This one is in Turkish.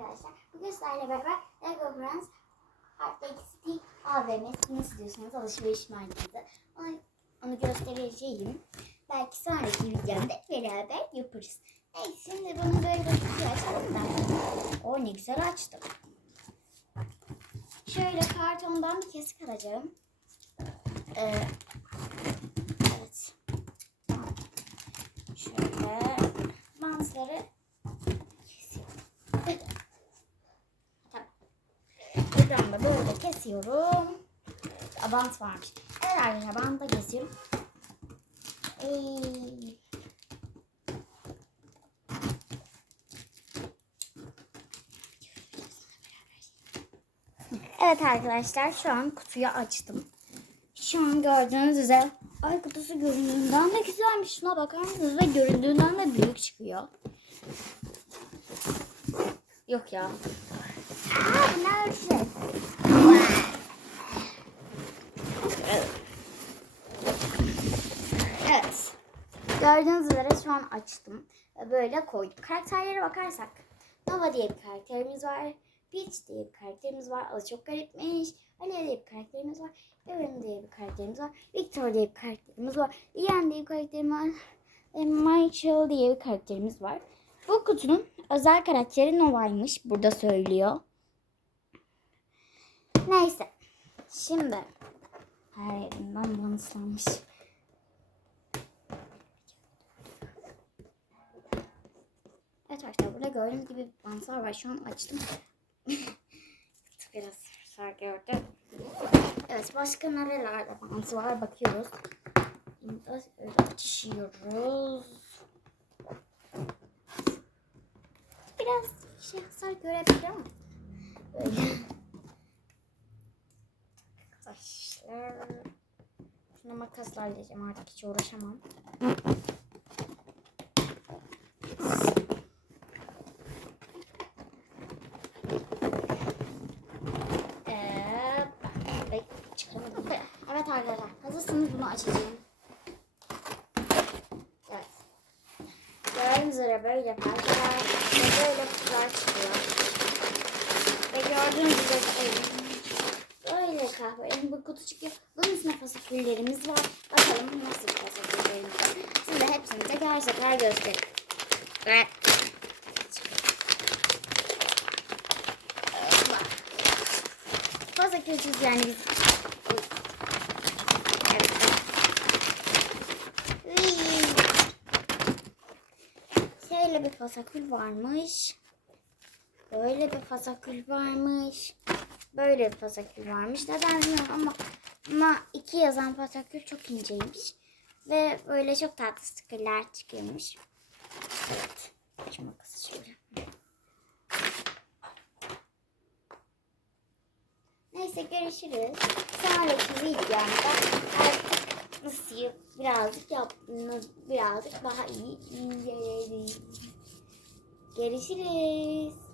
arkadaşlar. Bugün sizlerle beraber Lego Friends Heart Lake City AVM'si nasıl diyorsanız alışveriş merkezi. Onu, onu göstereceğim. Belki sonraki videomda beraber yaparız. Neyse şimdi bunu böyle kutuyu açalım da. O ne güzel açtım. Şöyle kartondan bir kesik alacağım. Ee, evet. Şöyle bantları kesiyorum. tamam. Buradan da böyle kesiyorum. Aa, Bant varmış. Evet arkadaşlar da kesiyorum. Evet arkadaşlar şu an kutuyu açtım. Şu an gördüğünüz üzere ay kutusu göründüğünden de güzelmiş. Şuna bakar mısınız? Ve göründüğünden de büyük çıkıyor. Yok ya. Evet. Gördüğünüz üzere şu an açtım. Böyle koydum. Karakterlere bakarsak. Nova diye bir karakterimiz var. Peach diye bir karakterimiz var. Adı çok garipmiş. Alia diye bir karakterimiz var. Evan diye bir karakterimiz var. Victor diye bir karakterimiz var. Ian diye bir karakterimiz var. Ve Michael diye bir karakterimiz var. Bu kutunun özel karakteri Nova'ymış. Burada söylüyor. Neyse. Şimdi her yerinden bantlanmış. Evet arkadaşlar burada gördüğünüz gibi bantlar var. Şu an açtım. Biraz sağ gördüm. Evet başka nerelerde bant var bakıyoruz. Şimdi öyle açıyoruz. Biraz şey hasar görebilir ama. Böyle. Arkadaşlar. Şuna makasla halledeceğim artık hiç uğraşamam. Ee. Evet arkadaşlar hazırsanız bunu açacağım. Evet. Gördüğünüz üzere böyle parçalar böyle kutular çıkıyor. Ve gördüğünüz üzere kahverengi bir kutu çıkıyor. Bunun içinde fasulyelerimiz var. Bakalım nasıl fasulyelerimiz var. Şimdi hepsini teker teker göstereyim. Evet. Fazla kötüyüz yani biz. Evet. Şöyle bir fasakül varmış. Böyle bir fasakül varmış. Böyle bir fasakül varmış. Neden bilmiyorum ama ama iki yazan fasakül çok inceymiş. Ve böyle çok tatlı stickerler çıkıyormuş. Evet. Makası şöyle. Neyse görüşürüz. Sonraki videomda artık nasıl birazcık yaptığınız birazcık daha iyi. Görüşürüz.